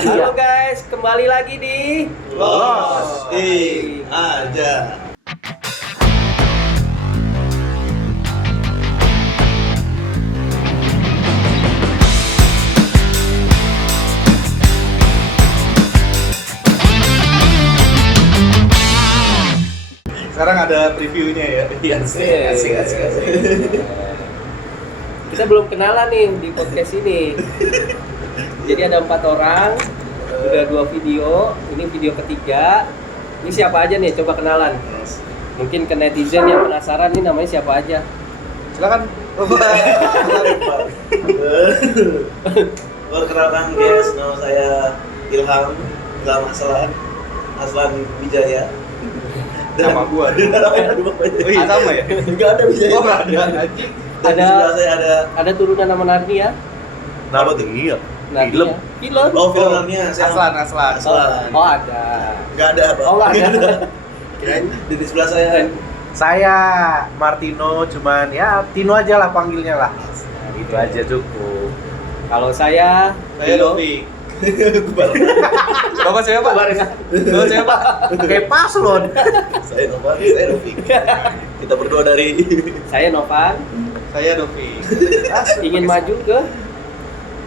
Halo guys, kembali lagi di Los aja. Sekarang ada previewnya ya. Iya, asik. Kita belum kenalan nih di podcast ini. Jadi ada 4 orang, udah 2 video, ini video ketiga. Ini siapa aja nih? Coba kenalan. Mungkin ke netizen yang penasaran nih namanya siapa aja. Silakan. Perkenalkan guys, nama saya Ilham Aslan Wijaya. Nama gua. Oh iya sama ya? Enggak ada Wijaya. Oh enggak ada. Anjing. Dan di sebelah saya Ada turunan nama Narnia. Nama tuh? Iya. Film. Oh, film namanya Aslan. Oh ada. Enggak ada apa? Oh nggak ada. Dan di sebelah saya Martino, cuman ya Tino aja lah panggilnya lah. Nah, gitu aja cukup. Kalau saya Dovi. Bapak siapa, Pak? Bapak siapa? Kayak paslon. saya Rofik. Kita berdua dari Saya Novan. Saya Dovi. Ingin maju ke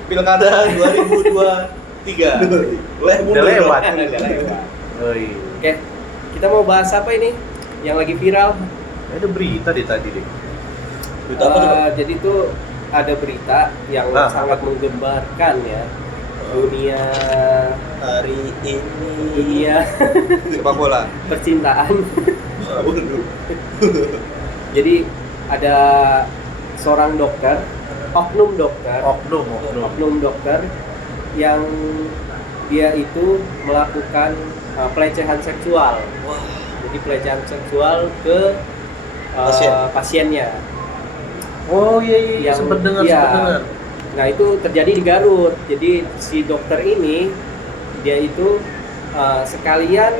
Pilkada 2023. Udah lewat. Udah lewat. Oh iya. Oke, kita mau bahas apa ini? Yang lagi viral. Ada berita deh tadi deh. Berita apa tuh? Jadi itu ada berita yang Nah, sangat apa? menggembarkan ya dunia Hari ini Sepak bola. percintaan. Waduh. Jadi ada seorang dokter, oknum dokter yang dia itu melakukan pelecehan seksual. Wah, Jadi pelecehan seksual ke pasiennya. Oh iya Yang- sempet dengar. Nah itu terjadi di Garut. Jadi si dokter ini dia itu sekalian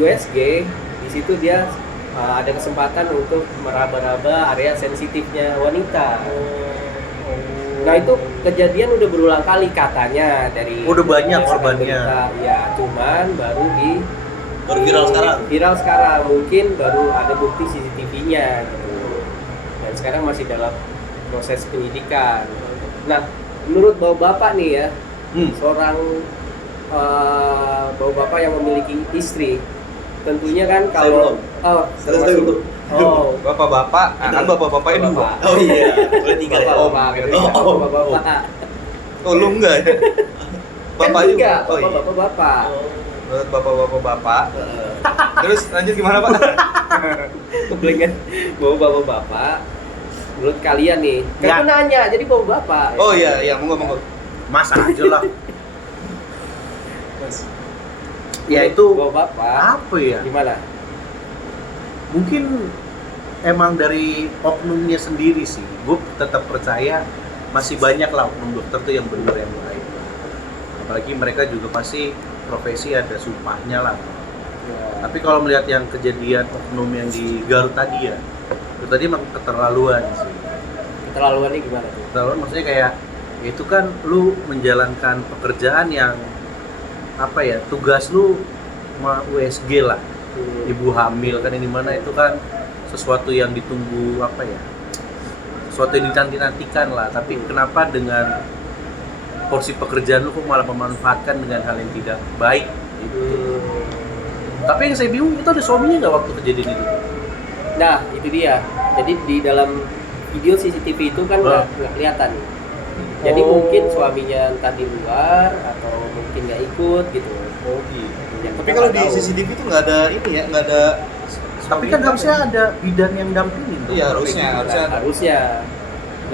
USG, di situ dia ada kesempatan untuk meraba-raba area sensitifnya wanita. Nah itu kejadian udah berulang kali katanya dari Udah banyak berdasarkan korbannya. berita. Ya cuman baru Viral sekarang. Viral sekarang, mungkin baru ada bukti CCTV-nya gitu. Dan sekarang masih dalam proses penyidikan. Nah, menurut bapak nih ya, seorang bapak yang memiliki istri, tentunya kan kalau Saya dulu. Bapak-bapak, kan bapak-bapaknya dua. Oh iya, boleh tiga ya. Bapak-bapak. Oh lu enggak ya? Bapaknya Tiga, oh iya. bapak-bapak. Menurut bapak-bapak. Terus lanjut gimana, Pak? Kebelingan bapak-bapak. Menurut kalian nih, kan Ya. aku nanya, jadi bapak-bapak. Oh iya, monggo. Mas aja lah. Ya itu bapak-bapak. apa ya? Gimana? Mungkin emang dari oknumnya sendiri sih. Gue tetap percaya masih banyak lah oknum dokter tuh yang benar yang baik. Apalagi mereka juga pasti profesi ada sumpahnya lah. Tapi kalau melihat yang kejadian oknum yang di Garut tadi ya, itu tadi emang keterlaluan sih. Keterlaluannya gimana tuh? Keterlaluan maksudnya kayak ya itu kan lu menjalankan pekerjaan yang apa ya, tugas lu USG lah, ibu hamil kan, ini mana itu kan sesuatu yang ditunggu apa ya, sesuatu yang dinanti-nantikan lah. Tapi kenapa dengan porsi pekerjaan lu kok malah memanfaatkan dengan hal yang tidak baik gitu. Tapi yang saya bingung itu ada suaminya nggak waktu kejadian itu? Nah, itu dia. Jadi di dalam video CCTV itu kan nggak kelihatan. Jadi mungkin suaminya entah di luar atau mungkin nggak ikut gitu. Oh gitu. Ya, Tapi kita kalau nggak di tahu. CCTV itu nggak ada ini ya, nggak ada. Tapi kan harusnya ada bidan yang dampingin. Iya harusnya. Harusnya.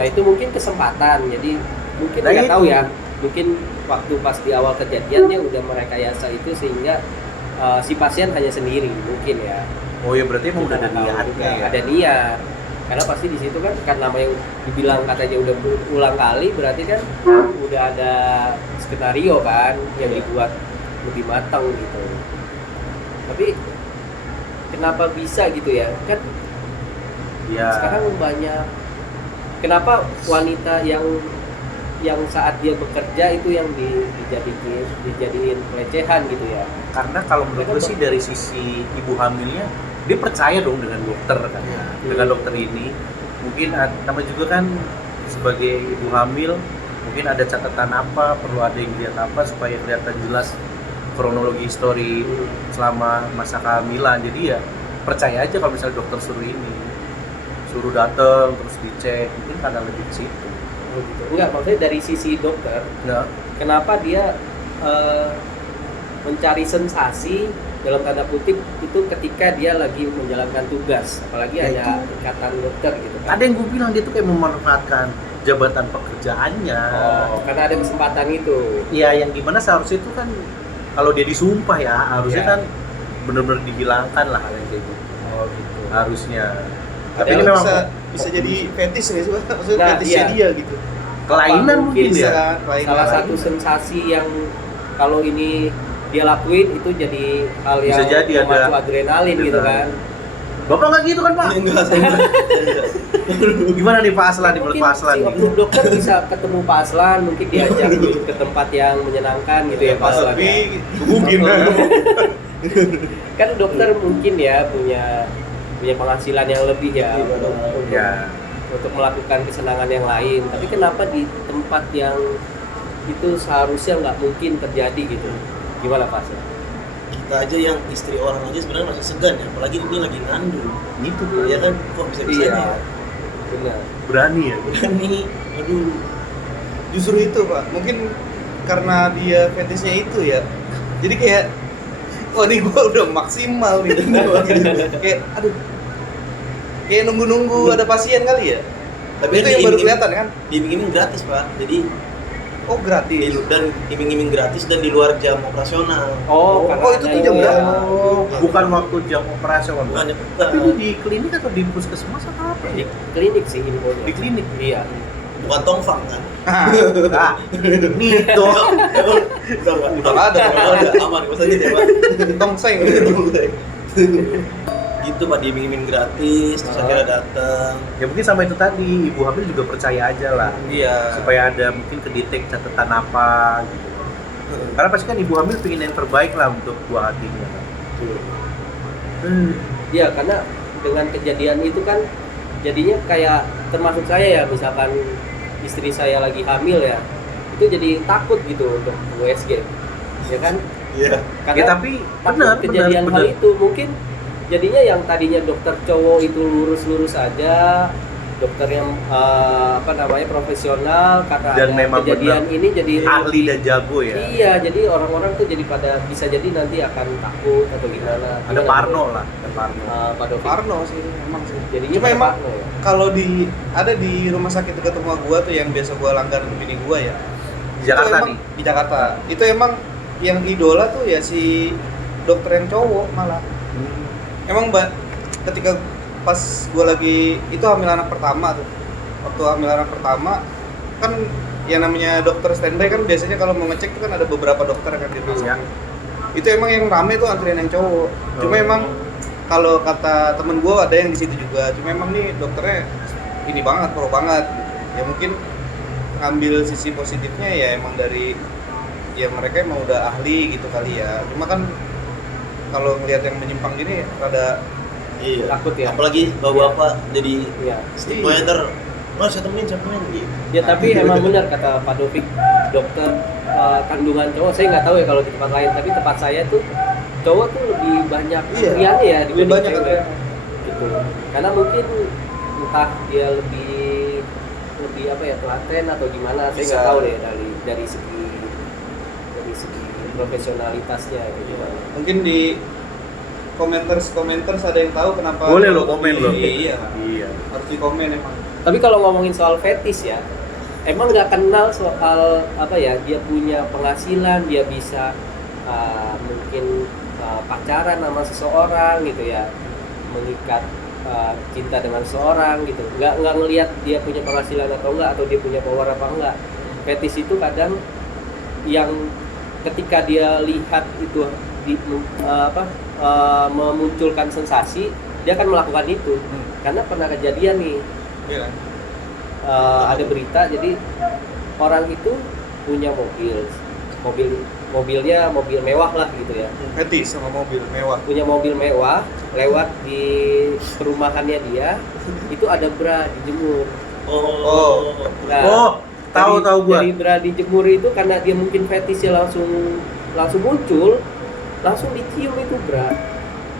Nah itu mungkin kesempatan. Jadi mungkin Nah, nggak itu. tahu ya. Mungkin waktu pas di awal kejadian dia udah merekayasa itu sehingga si pasien hanya sendiri mungkin ya. Oh ya berarti emang udah ada Kita nggak tahu. niatnya ya. Ada niat. Karena pasti di situ kan nama yang dibilang katanya udah berulang kali, berarti kan udah ada skenario kan yang dibuat lebih matang gitu. Tapi kenapa bisa gitu ya? Kan Ya. sekarang banyak. Kenapa wanita yang yang saat dia bekerja itu yang dijadiin pelecehan gitu ya. Karena kalau menurut gue sih dari sisi ibu hamilnya, dia percaya dong dengan dokter kan, dengan dokter ini. Mungkin nama juga kan sebagai ibu hamil, mungkin ada catatan apa, perlu ada yang lihat apa supaya kelihatan jelas kronologi histori selama masa kehamilan. Jadi ya percaya aja kalau misalnya dokter suruh datang terus dicek, mungkin karena lebih ke situ. Oh gitu. Enggak, maksudnya dari sisi dokter, Enggak. kenapa dia mencari sensasi dalam tanda kutip itu ketika dia lagi menjalankan tugas, apalagi Ya, ada ikatan dokter gitu kan. Ada yang gue bilang dia tuh kayak memanfaatkan jabatan pekerjaannya. Oh, karena ada kesempatan itu. Ya yang gimana seharusnya itu kan kalau dia disumpah ya harusnya Ya. kan benar-benar dihilangkan lah hal yang kayak gitu. Oh gitu. Harusnya. Tapi ini ini memang bisa jadi fetish nggak sih? Maksudnya Nah, fetishnya iya. dia gitu. kelainan mungkin Bisa ya. kan? Kelainan Salah lain. satu sensasi yang kalau ini dia lakuin itu jadi hal yang Bisa jadi ada memacu adrenalin gitu kan. Bapak nggak gitu kan Pak? Enggak, saya enggak. Gimana nih Pak Aslan nih, menurut Mungkin Pak Aslan si nih? oknum dokter bisa ketemu Pak Aslan, mungkin diajak ke tempat yang menyenangkan gitu ya Pak Pas Aslan. lebih Ya. gebukin. Kan dokter mungkin ya punya penghasilan yang lebih ya Ya. untuk melakukan kesenangan yang lain. Tapi kenapa di tempat yang itu seharusnya nggak mungkin terjadi gitu? Gimana Pak Aslan? Kita aja yang istri orang aja sebenarnya masih segan ya, apalagi ini lagi ngandung. Gitu. Ya kan, kok bisa-bisanya ya? Benar. Berani ya. Berani, aduh. Justru itu Pak, mungkin karena dia fetishnya itu ya. Jadi kayak, wah ini gua udah maksimal nih. Kayak, aduh, kayak nunggu-nunggu ada pasien kali ya. Tapi itu yang baru kelihatan kan? Diiming-iming gratis Pak, jadi Oh gratis. dan iming-iming gratis dan di luar jam operasional. Oh, Oh, itu tuh jam ya. berapa? Bukan waktu jam operasional. Bukannya Tapi itu di klinik atau di puskesmas atau apa Di ya? klinik sih infonya. Di klinik. Iya. bukan tongfang kan? Nah, Nito. Udah nggak ada. Udah ada, aman, gak usah gitu ya Pak. Tongseng. Gitu Pak, diiming-iming gratis, terus akhirnya datang. Ya mungkin sama itu tadi, ibu hamil juga percaya aja lah. Iya. Supaya ada mungkin kedetek catatan apa gitu. Karena pasti kan ibu hamil pengen yang terbaik lah untuk buah hatinya. Iya, karena dengan kejadian itu kan jadinya kayak termasuk saya ya, misalkan istri saya lagi hamil ya, itu jadi takut gitu untuk USG, ya kan? Iya. Karena Ya tapi takut benar, kejadian benar. hal itu mungkin jadinya yang tadinya dokter cowok itu lurus-lurus aja, dokter yang profesional, karena Dan ada memang kejadian benar ini jadi Ahli dan jago ya. iya, jadi orang-orang tuh jadi pada bisa jadi nanti akan takut atau gimana. Ada Parno lah, ada Parno. Pak Dovi. Parno sih, emang sih. Jadinya Cuma pada emang Parno ya. kalau ada di rumah sakit dekat rumah gua tuh yang biasa gua langganan bini gua ya. Di Jakarta Itu emang, nih. Di Jakarta. Itu emang yang idola tuh ya si dokter yang cowok malah. Emang Mbak, ketika pas gua lagi itu hamil anak pertama tuh. Waktu hamil anak pertama kan yang namanya dokter standby kan biasanya kalau mau ngecek tuh kan ada beberapa dokter kan di rumah Iya. sakit. Itu emang yang rame tuh antrian yang cowok. Cuma Oh. emang kalau kata temen gue ada yang di situ juga. Cuma emang nih dokternya ini banget, pro banget. Ya mungkin ngambil sisi positifnya ya emang dari ya mereka emang udah ahli gitu kali ya. Cuma kan kalau ngelihat yang menyimpang gini rada Iya. Takut ya. Apalagi bapak-bapak jadi Iya. stigma ntar, mas saya temenin gitu. Ya tapi emang benar kata Pak Dovik, dokter kandungan cowok, saya nggak tahu ya kalau di tempat lain, tapi tempat saya tuh cowok tuh lebih banyak Iya, antriannya ya lebih dibanding banyak cewek. antriannya. Gitu. Karena mungkin entah dia lebih apa ya, telaten atau gimana, saya Bisa. nggak tahu deh dari segi profesionalitasnya gitu. mungkin di komentar ada yang tahu kenapa Boleh lo komen lo. Iya. Iya. Harus di komen emang. Tapi kalau ngomongin soal fetis ya, emang nggak kenal soal apa ya, dia punya penghasilan, dia bisa mungkin pacaran sama seseorang gitu ya, mengikat cinta dengan seseorang gitu. Nggak ngelihat dia punya penghasilan atau enggak, atau dia punya power apa enggak. Fetis itu kadang yang ketika dia lihat itu memunculkan sensasi, dia akan melakukan itu. Karena pernah kejadian nih, Iya kan? ada berita, jadi orang itu punya mobilnya mobil mewah lah gitu ya, Fetis sama mobil mewah. punya mobil mewah, lewat di perumahannya dia itu ada bra dijemur. Oh. Nah, Oh, tahu gua. dari bra dijemur itu karena dia mungkin fetisnya langsung muncul, langsung dicium itu bra.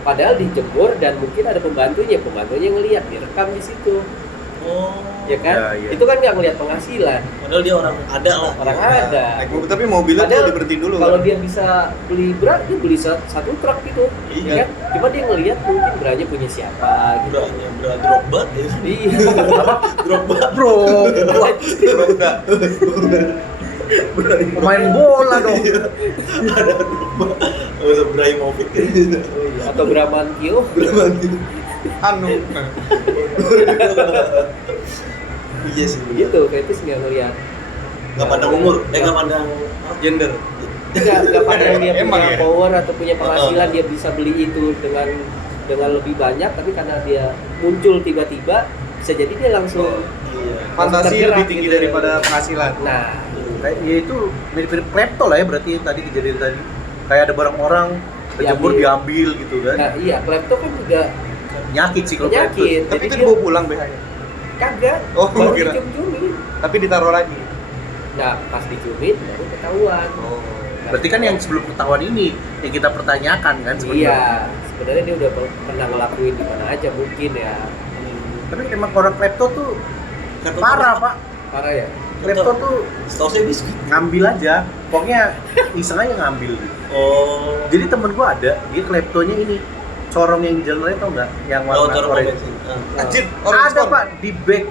Padahal dijemur dan mungkin ada pembantunya ngelihat, direkam di situ. Oh. Ya kan? Ya, ya. Itu kan nggak ngelihat penghasilan. Padahal dia orang ada lah. Orang Ya. ada. Naik mobil, tapi mobilnya tuh Padahal udah berhenti dulu Kalau kan? dia bisa beli bra, dia beli satu truk gitu. Iya. Ya kan? Cuma dia ngelihat mungkin branya punya siapa gitu. Bra Drogba ya. Iya. Drogba. Bro, Drogba. pemain bola dong. Ada Drogba. Oh, Ibrahimovic gitu. Atau Bramantio. Anu. Iya sih. Gitu, fetis nggak ngelihat. Nggak pandang umur, nggak pandang Gender. Nggak pandang dia Emang punya ya? power atau punya penghasilan, dia bisa beli itu dengan lebih banyak, tapi karena dia muncul tiba-tiba, bisa jadi dia langsung Iya. Fantasi tergerak lebih tinggi gitu. daripada penghasilan. Nah, Kayak ya itu mirip-mirip klepto lah ya berarti tadi kejadian tadi. Kayak ada barang orang kejemur diambil gitu kan. nah iya, klepto kan juga Penyakit sih kalau klepto. penyakit. Tapi Jadi itu dia dibawa pulang BH. kagak, Oh, baru kira. dicium-ciumin. Tapi ditaruh lagi. Nah, pas diciumin baru ketahuan. Oh. Berarti kan yang sebelum ketahuan ini yang kita pertanyakan kan sebenarnya. Iya, sebenarnya dia udah pernah ngelakuin di mana aja mungkin ya. Tapi emang orang klepto tuh Klepto parah, Pak. Parah ya. Klepto tuh Setahu saya biskuit. ngambil aja. Pokoknya iseng aja ngambil gitu. Oh. Jadi temen gua ada, dia kleptonya ini corong yang di jalan raya tau nggak? Yang warna Taruh orange. bensin. Anjir, orange Ada cone. Pak di back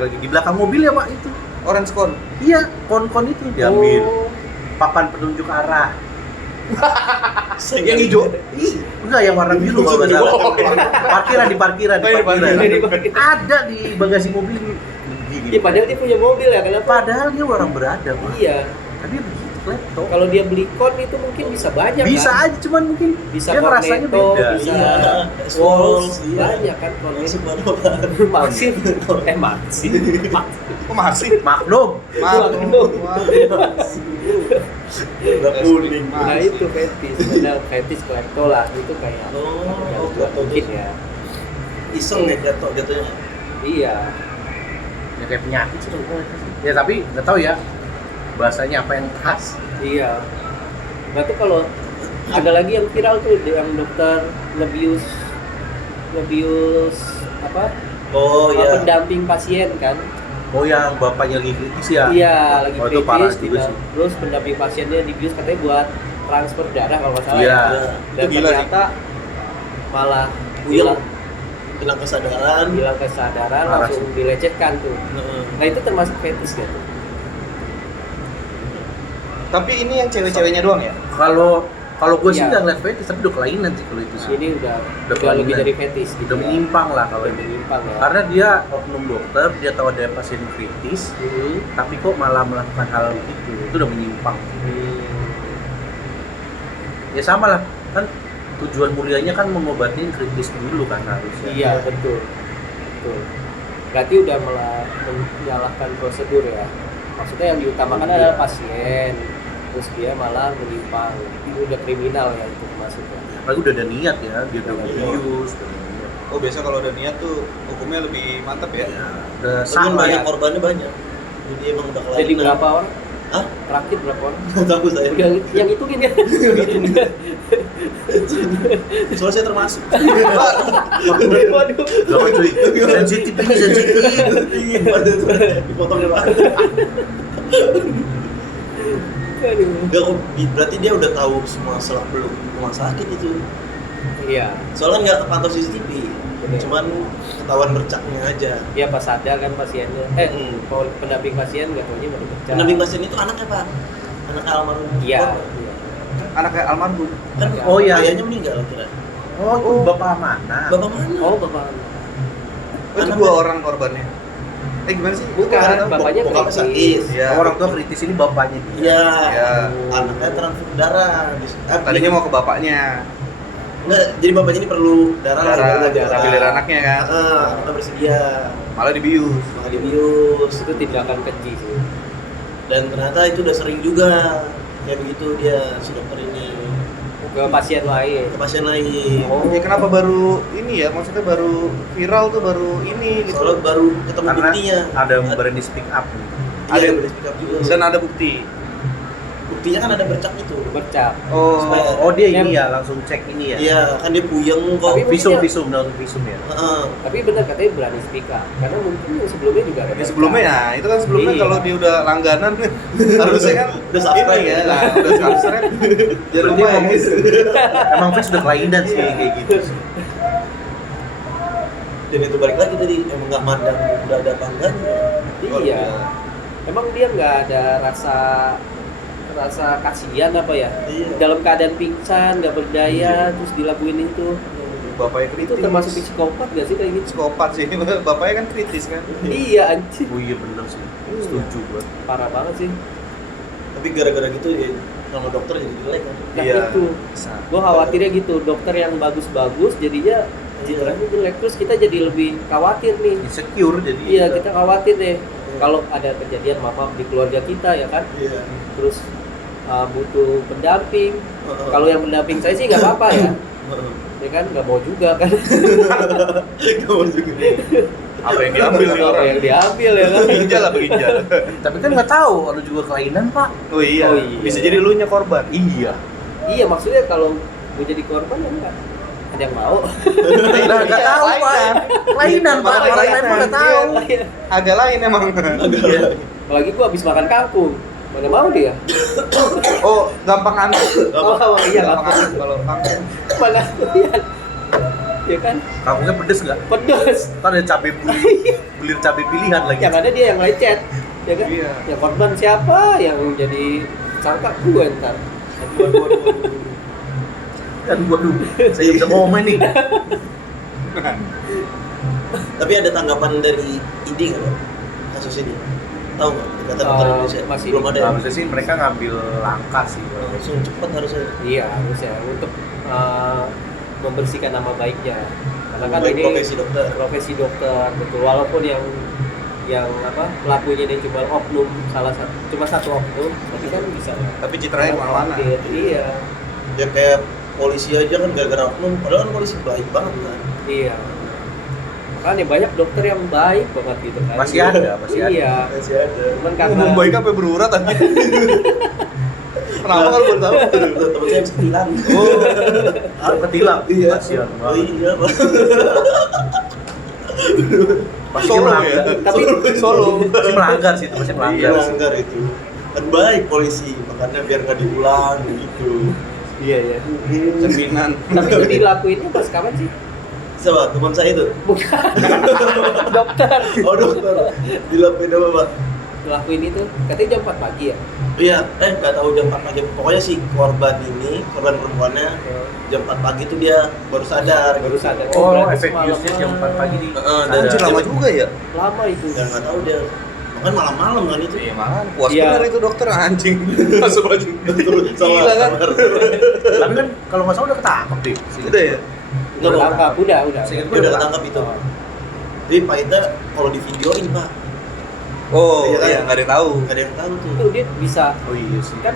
lagi di belakang mobil ya Pak itu. Orange cone. Iya, kon-kon itu diambil. Oh, Papan penunjuk arah. Yang hijau. Ih, enggak yang warna biru kalau nggak salah. Parkiran di parkiran. Oh, di parkiran. Ada di bagasi mobil. iya, padahal dia punya mobil ya, kenapa? Padahal dia orang berada Pak. Iya. Tapi begitu klepto. Kalau dia beli kon itu mungkin bisa banyak Bisa kan? aja, cuman mungkin Bisa dia ngerasanya Cornetto, beda. bisa Iya. Walls, Iya. banyak kan kon. Masuk baru. Maxim, Maxim. Oh, masih. Magnum. Magnum. Udah kuning. Nah itu fetis, ada fetis klepto lah, itu kayak Oh, mungkin ya. Iseng ya jatuhnya. Iya. Ya kayak penyakit sih kalau ya tapi nggak tahu ya bahasanya apa yang khas. Iya. Nah tuh kalau ada lagi yang viral tuh yang dokter ngebius apa? Oh iya. Pendamping pasien kan? Oh yang bapaknya lagi kritis ya? Iya, lagi Oh, itu parah kritis. juga sih. Terus pendamping pasiennya dibius katanya buat transfer darah kalau nggak salah. Iya. Ya. Dan Itu gila sih. ternyata malah Puyeng. Hilang kesadaran. hilang kesadaran, Parah langsung dilecehkan tuh. Heeh. Nah itu termasuk fetis gak tuh? Tapi ini yang cewek-ceweknya doang ya? Kalau gue sih Iya. nggak ngeliat fetis tapi udah kelainan sih kalau itu sih. Ini udah kelainan. lebih dari fetis gitu. Udah menyimpang lah kalau Udah ini. menyimpang ya. Karena dia oknum dokter, dia tahu ada pasien kritis, tapi kok malah melakukan hal itu udah menyimpang. Ya sama lah, kan tujuan mulianya kan mengobati yang kritis dulu kan harusnya. Iya betul. Berarti udah menyalahkan prosedur ya. Maksudnya yang diutamakan adalah pasien, terus dia malah menyimpang. Itu udah kriminal ya itu masuknya. Apalagi udah ada niat ya, dia udah Iya. bius, udah niat. Oh, biasa kalau udah niat tuh hukumnya lebih mantap ya? Udah Tapi sama banyak ya. korbannya banyak. Jadi emang udah kelainan. Jadi berapa orang? Hah? Terakhir berapa orang? Tahu saya. Yang hitungin ya. Soalnya saya termasuk. Waduh. Jangan cuy, sensitif ini sensitif. Dipotong ya Pak. Aduh. Enggak kok, berarti dia udah tahu semua selak belum rumah sakit itu. Iya. Soalnya nggak kepantau CCTV. Bener. Cuman ketahuan bercaknya aja. Dia pas sadar kan pasiennya. Kalau pendamping pasien nggak taunya baru pecah. Pendamping pasien itu anaknya Pak. Anak almarhum. Iya. Anak kayak almarhum. Kan Oh, iya. ayahnya meninggal kira. Oh, itu bapak mana? Bapak mana? Oh bapak. Oh, itu dua orang korbannya. Gimana sih? Bukan, Gua nggak tahu. bapaknya Bokapnya kritis. sakit. Iya. Orang tua kritis ini bapaknya dia. Iya. Iya. Anaknya transfer darah. Tadinya mau ke bapaknya. Enggak, jadi bapaknya ini perlu darah. Darah giliran anaknya kan. Anaknya bersedia. Malah dibius. Maka dibius. Itu tindakan keji sih. Dan ternyata itu udah sering juga kayak begitu dia si dokter ini ke pasien lain. ke pasien lain. Oh. Ya kenapa baru ini ya? Maksudnya baru viral tuh baru ini gitu. Soalnya baru ketemu Karena buktinya. ada yang berani speak up. Ada Iya, yang boleh speak up juga. Dan ada bukti. Buktinya kan ada bercak itu. Bercak. Oh, Oh dia ini ya langsung cek ini ya. Iya, kan dia puyeng kok. Tapi Visum mungkin langsung visum ya. Heeh. Tapi benar katanya berani speak up. Karena mungkin yang sebelumnya juga ada. ya sebelumnya ya, itu kan sebelumnya Iya. kalau dia udah langganan harusnya kan Udah subscribe ini ya. Nah, udah subscribe. Jangan Berarti lupa ya, emang- guys. Emang Fis udah kelainan sih Iya. kayak gitu sih. Dan itu balik lagi tadi emang nggak mandang udah ada apa enggaknya. Iya. Emang dia nggak ada rasa kasihan apa ya? Iya. Dalam keadaan pingsan, nggak berdaya, terus dilakuin itu. Bapaknya Itu kritis. termasuk psikopat gak sih kayak gitu? psikopat sih. Bapaknya kan kritis kan. Iya anjir. Oh iya bener sih. Setuju gua. Parah banget sih. Tapi gara-gara gitu ya nama dokter jadi jelek kan. Nah Iya. itu, gue khawatirnya gitu. Dokter yang bagus-bagus jadinya citranya jelek. Terus kita jadi lebih khawatir nih. Insecure jadi. Iya kita khawatir deh. Kalau ada kejadian maaf di keluarga kita ya kan. Iya. Terus butuh pendamping. Heeh. Kalau yang pendamping saya sih nggak apa-apa ya. Heeh. Ya kan nggak mau juga kan. Kamu juga. Apa yang diambil nih Apa orang? yang diambil ya kan. Ginjal apa ginjal? Tapi kan nggak tahu ada juga kelainan pak. Oh iya. Oh iya. Bisa jadi lu nya korban. Iya. Iya maksudnya kalau gue jadi korban ya enggak ada yang mau. Nah, nggak tahu pak. Kelainan pak. Malah Orang lain mah nggak tahu. Iya. Agak lain emang. Iya. Apalagi gue habis makan kangkung. Mana mau dia? Oh, gampang antuk. Oh iya Gampang lapar. antuk kalau kangkung. Mana iya. Ya kan? Kangkungnya pedes nggak? Pedas. Ntar ada cabai bulir cabai pilihan lagi. Yang ada dia yang lecet. Ya kan? Iya. Ya korban siapa yang jadi sangka gue ntar. Kan waduh, saya bisa komen nih. Tapi ada tanggapan dari ID nggak Pak, kasus ini? Tahu nggak? Kata dokter Indonesia masih belum ada. Ya? Harusnya sih mereka ngambil langkah sih. Langsung cepat harusnya. Iya harusnya untuk membersihkan nama baiknya. Karena kan Baik ini profesi dokter. betul. Walaupun yang apa pelakunya ini cuma oknum cuma satu oknum, tapi kan bisa. Tapi citranya kemana-mana. Iya. Ya kayak polisi aja kan gara-gara oknum, padahal kan polisi baik banget kan. Iya. Kan ya banyak dokter yang baik banget gitu kan. Masih ada. Iya. Masih ada. Cuman karena Ngomong baik apa berurat aja. Kenapa kalau belum tahu? Temen saya bisa bilang. Oh, Ah, ketilang. Iya. Kasihan Oh banget. iya Pak. Pasti Solo melanggar. ya. Tapi Solo. Pasti melanggar sih, pasti Iya, melanggar. melanggar itu. Kan baik polisi, makanya biar nggak diulang gitu. iya ya. Cerminan. Tapi itu dilakuinnya pas kapan sih? Siapa? Teman saya itu? Bukan. Dokter. Oh dokter. Dilakuin apa Pak? Ngelakuin itu katanya jam 4 pagi ya. Iya, nggak tahu jam 4 pagi. Pokoknya si korban perempuannya jam 4 pagi itu dia baru sadar. Baru sadar. Oh, berarti efek semalaman. biusnya jam 4 pagi di. Dan Anjir lama juga ya. Lama itu. Dan nggak tahu dia. Kan malam-malam kan itu. Iya malah puas Iya. bener itu dokter anjing. Masuk lagi. Sama. Gila kan? Tapi kan kalau nggak salah udah ketangkep deh. Udah ya. Udah ketangkap, udah. Seingat Dia udah ketangkap itu. Jadi Pak Ita kalau di videoin Pak, Oh, Iya kan? iya nggak ada yang tahu. nggak ada yang tahu tuh. Itu dia bisa Oh iya sih. kan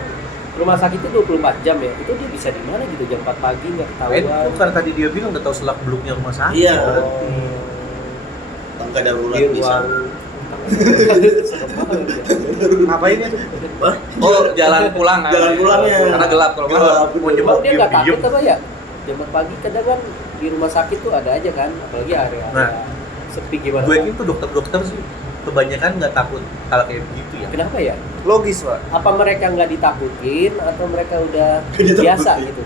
rumah sakit itu 24 jam ya. Itu dia bisa di mana gitu jam 4 pagi nggak ketahuan. Itu karena tadi dia bilang udah tahu selak beluknya rumah sakit. Iya. Oh. Tangga darurat Di bisa. ruang. Serem banget ya. Ngapain itu? Hah? Oh, jalan pulang. kan? Jalan pulangnya. Karena gelap kalau malam. Gelap, Mau bener. jebak Oh, dia nggak diem-diem. takut apa ya? Jam 4 pagi kadang kan di rumah sakit tuh ada aja kan, apalagi area Nah, sepi gimana. Gue yakin tuh dokter-dokter sih kebanyakan nggak takut hal kayak begitu ya. Kenapa ya? Logis, Pak. Apa mereka nggak ditakutin atau mereka udah Ditakutin. biasa gitu?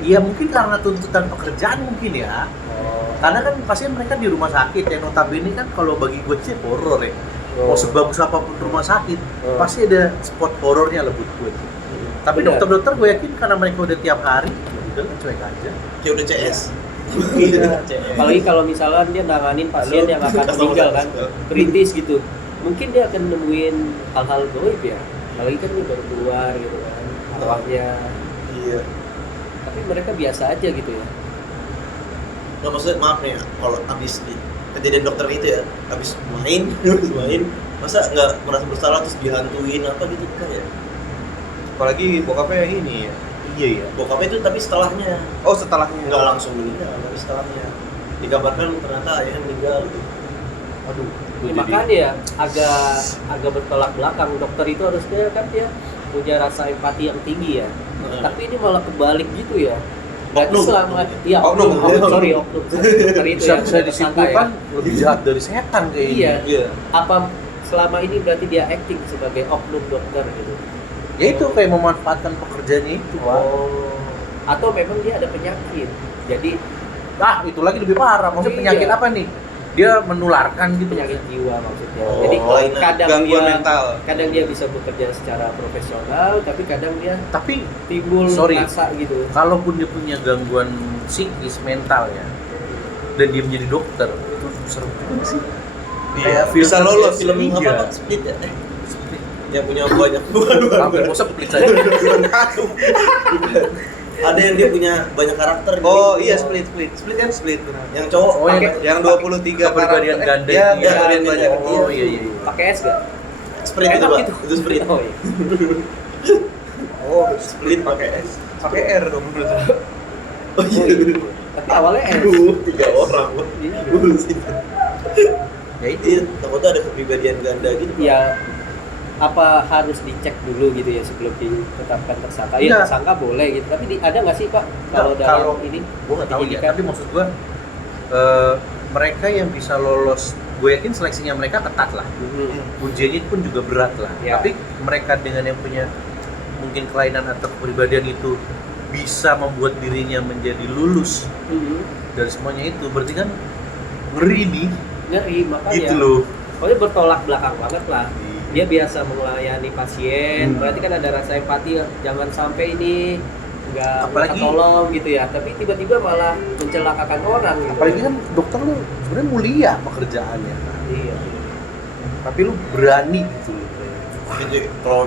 Iya mungkin karena tuntutan pekerjaan mungkin ya. Oh. Karena kan pasti mereka di rumah sakit ya, notabene kan kalau bagi gue sih horor ya. Mau sebagus apapun rumah sakit, pasti ada spot horornya lah buat gue. Tapi Benar. dokter-dokter gue yakin karena mereka udah tiap hari, ya udah lah cuek aja. Kayak udah CS. Iya. Apalagi kalau misalnya dia nanganin pasien yang akan meninggal kan, kritis gitu. Mungkin dia akan nemuin hal-hal goib ya. Apalagi kan dia baru keluar gitu kan, arwahnya. Iya. Tapi mereka biasa aja gitu ya. Nggak maksudnya maaf nih, kalau abis di kejadian dokter itu ya, abis main, Masa nggak merasa bersalah terus dihantuin apa gitu kan ya? Apalagi bokapnya ini ya. Iya ya. Bokapnya itu tapi setelahnya Oh, setelahnya. nggak langsung meninggal, tapi setelahnya dikabarkan ternyata ayahnya meninggal gitu. Aduh. Ya, makanya ya agak bertolak belakang. Dokter itu harusnya kan dia punya rasa empati yang tinggi ya. Tapi ini malah kebalik gitu ya. Berarti Oknum. selama iya Oknum. sorry oknum dokter itu bisa yang bisa tersangka disimpulkan lebih jahat dari setan kayaknya. Iya. Iya. Apa selama ini berarti dia acting sebagai oknum dokter gitu? Ya itu kayak memanfaatkan pekerjaannya itu, Pak. Oh. Atau memang dia ada penyakit. Jadi Ah, itu lagi lebih parah. Maksudnya Iya. penyakit apa nih? Dia menularkan gitu. penyakit jiwa maksudnya. Oh, Jadi kelainan. kadang Gangguan dia mental. kadang dia bisa bekerja secara profesional, tapi kadang dia Tapi timbul Sorry. rasa gitu. kalaupun dia punya gangguan psikis mental ya, dan dia menjadi dokter, itu serem juga sih. Iya, Kayak bisa film- lolos. Film Iya. apa Pak? Split ya? Yang punya banyak bukan. Hampir mau split saja. Ada yang dia punya banyak karakter gitu. Oh iya, split kan split benar. Yang cowok Oh, yang- pakai Yang 23 kepribadian karakter. ganda Ya, itu ya. kepribadian banyak. Oh iya iya. Pakai es gak? split itu Enak Pak. gitu. Itu split. Oh iya. Oh, split pakai S. Pakai R dong menurut saya. Oh iya. Tapi awalnya es. Aduh, 3 orang. Iya. Bullshit. Ya itu. Iya, takutnya ada kepribadian ganda gitu. Pak. Ya apa harus dicek dulu gitu ya sebelum ditetapkan tersangka? Ya Enggak. tersangka boleh gitu. Tapi ada nggak sih Pak kalau Nggak, dalam kalau- ini? Gue nggak tahu ya. penyidikan? Tapi maksud gue, mereka yang bisa lolos, gue yakin seleksinya mereka ketat lah. Mhm. Ujiannya pun juga berat lah. Ya. Tapi mereka dengan yang punya mungkin kelainan atau kepribadian itu bisa membuat dirinya menjadi lulus Mhm. dari semuanya itu, berarti kan ngeri nih. Ngeri makanya. Gitu loh. Pokoknya bertolak belakang banget lah. Dia biasa melayani pasien, Hmm. berarti kan ada rasa empati, jangan sampai ini nggak Apalagi- tolong gitu ya, tapi tiba-tiba malah mencelakakan orang gitu. Apalagi kan dokter lu sebenarnya mulia pekerjaannya, Iya. tapi lu berani gitu loh. Jadi kalau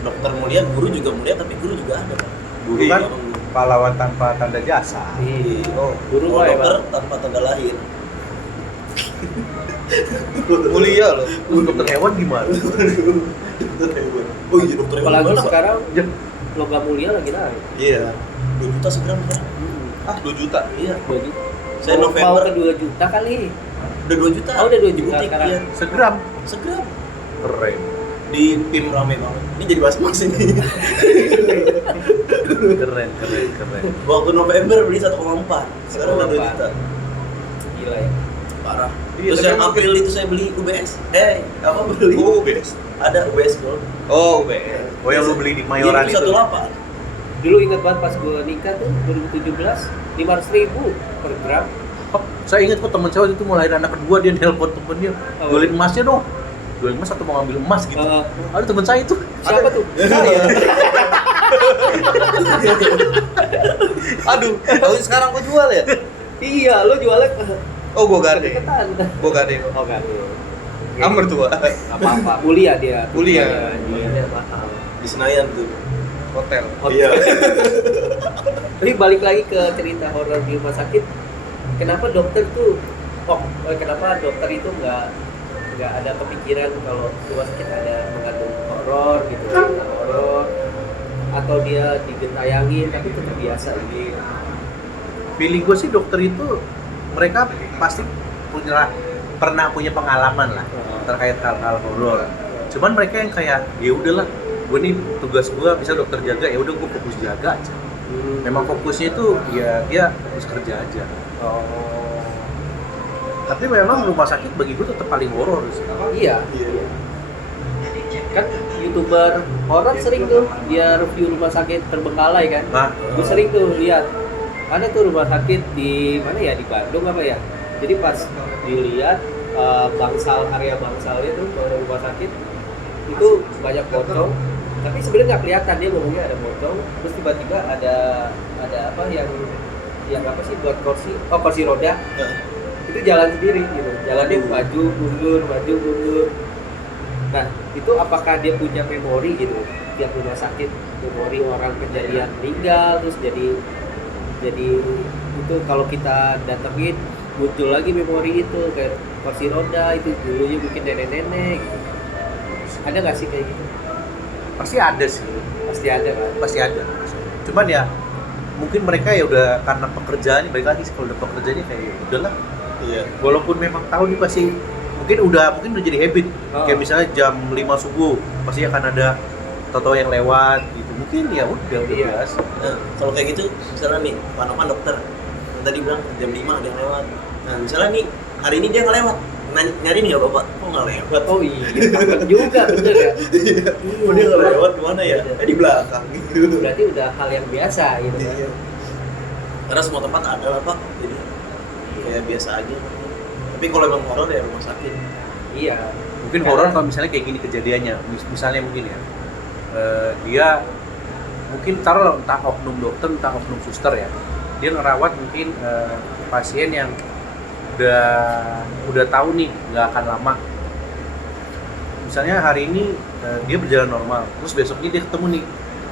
dokter mulia, guru juga mulia, tapi guru juga ada Pak. Guru Iya, kan Bang. pahlawan tanpa tanda jasa. Iya. Oh, Guru kalau mah ya, dokter Bang. tanpa tanda lahir. Mulia loh. Lu dokter hewan gimana? Dokter hewan. Oh iya, dokter hewan. Apalagi mana, Pak? sekarang Ya. logam mulia lagi naik. Iya. 2 juta sekarang kan? Ah, 2 juta. Iya. 2 juta. Saya Mau November ke 2 juta kali. udah 2 juta. Oh, udah 2 juta Butik, sekarang. iya. Segram. Segram. Keren. Di PIM rame banget. Ini jadi bahas mas ini. Keren. Waktu November beli 1,4. Sekarang udah 2 juta. Gila ya. Parah. Iya, Terus tapi yang emang April itu saya beli UBS. Apa beli? Oh, UBS. Ada UBS Gold. Oh, UBS. Oh yang lu beli di Mayoran Iya, itu? 18. Dulu ingat banget pas gue nikah tuh 2017 500.000 per gram. Oh, saya ingat kok teman saya waktu itu mau lahir anak kedua, dia nelpon temennya, Oh. jualin emasnya dong. Jualin emas atau mau ngambil emas gitu. Eh, Ada teman saya itu. siapa tuh? Saya. Aduh, kalau sekarang gua jual ya? Iya, lo jualnya Oh, gua gade. ketan. Gua gade kok. Oh, enggak. Amr tua. Apa-apa, mulia dia. Mulia. Mulia mahal. Di Senayan tuh. Hotel. Iya. Tapi balik lagi ke cerita horor di rumah sakit. Kenapa dokter tuh kenapa dokter itu nggak ada kepikiran kalau rumah sakit ada mengandung horor gitu, tentang horor atau dia digentayangin tapi tetap biasa gitu. Feeling gue sih dokter itu mereka pasti pernah punya pengalaman lah terkait hal-hal horor. Cuman mereka yang kayak ya udahlah, gue nih tugas gue bisa dokter jaga, ya udah gue fokus jaga aja. Memang fokusnya itu ya dia fokus kerja aja. Oh. Tapi memang rumah sakit bagi gue tetap paling horor sih. Iya. Iya. Kan YouTuber horor sering tuh dia review rumah sakit terbengkalai kan. Nah, Gue sering tuh lihat ada tuh rumah sakit di mana ya, di Bandung apa ya. Jadi pas dilihat area bangsalnya tuh kalau rumah sakit itu banyak pocong, tapi sebenarnya nggak kelihatan, dia ngomongnya ada pocong, terus tiba-tiba ada apa yang apa sih buat kursi roda itu jalan sendiri gitu, jalannya maju mundur. Nah itu apakah dia punya memori gitu, tiap rumah sakit memori orang kejadian meninggal, terus jadi itu kalau kita datengin muncul lagi memori itu, kayak kursi roda, itu dulunya mungkin nenek-nenek gitu. Ada nggak sih kayak gitu? Pasti ada sih, Pasti ada kan? pasti ada. Cuman ya mungkin mereka ya udah karena pekerjaannya, balik lagi sih, kalau udah pekerjaannya kayak ya udahlah. Iya. Walaupun memang tahu nih pasti mungkin udah jadi habit. Oh. Kayak misalnya jam 5 subuh pasti akan ada toto yang lewat gitu. Mungkin ya udah Iya. biasa. Nah, kalau kayak gitu, misalnya nih, Pak Novan dokter, yang tadi bilang jam 5 ada yang lewat. Nah, misalnya nih, hari ini dia nggak lewat, nyari nih ya Bapak, kok nggak lewat? Oh iya, takut juga bener ya. Oh dia nggak lewat kemana ya? Iya. Di belakang gitu. Berarti udah hal yang biasa gitu kan. Iya. Karena semua tempat ada lah Pak, jadi kayak biasa aja. Tapi kalau emang horor ya rumah sakit. Iya. Mungkin Karena- horor kalau misalnya kayak gini kejadiannya. Misalnya mungkin ya dia mungkin taruh entah oknum dokter entah oknum suster ya, dia ngerawat mungkin pasien yang udah tahu nih nggak akan lama. Misalnya hari ini dia berjalan normal, terus besoknya dia ketemu nih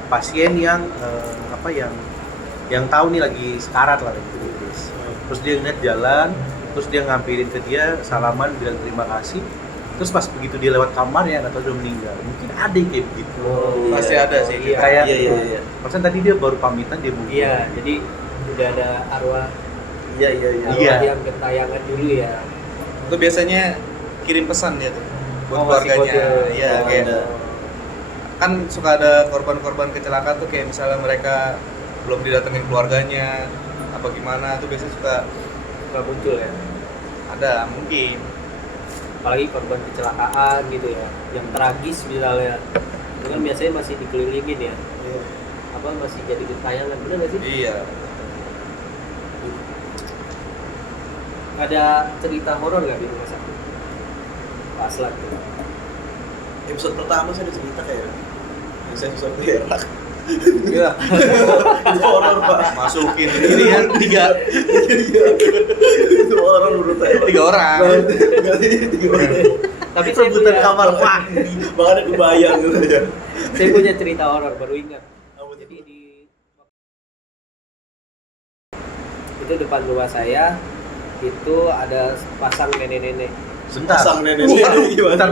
pasien yang yang tahu nih lagi sekarat lah gitu. Terus dia ngeliat jalan, terus dia ngampirin ke dia, salaman, bilang terima kasih. Terus pas begitu dia lewat kamar ya, nggak tahu udah meninggal. Mungkin ada yang kayak begitu. Oh, Pasti iya. ada sih. Iya. Kayak Iya. Perasaan tadi dia baru pamitan dia mungkin. Iya, jadi udah ada arwah Iya. Iya. yang gentayangan dulu ya. Itu biasanya kirim pesan dia tuh buat Oh, masih keluarganya. kode. Iya, Oh, kayak ada. kan suka ada korban-korban kecelakaan tuh kayak misalnya mereka belum didatengin keluarganya apa gimana tuh biasanya suka Nggak muncul ya. ada mungkin. Apalagi korban kecelakaan gitu ya, yang tragis misalnya. Itu kan biasanya masih dikelilingin ya. Apa masih jadi gentayangan, bener nggak sih? Iya. Ada cerita horor nggak di rumah sakit? Pas lagi. Episode pertama saya ada cerita kayak saya susah berak. Iya. Itu horor Pak. Masukin ini kan tiga Itu horor menurut saya. Pak. orang. Tiga orang. Tapi saya Rebutan punya, kamar Pak. Makanya kebayang gitu ya. saya punya cerita horor baru ingat. Jadi di itu depan rumah saya itu ada pasang nenek-nenek. Bentar. Pasang nenek. Bentar.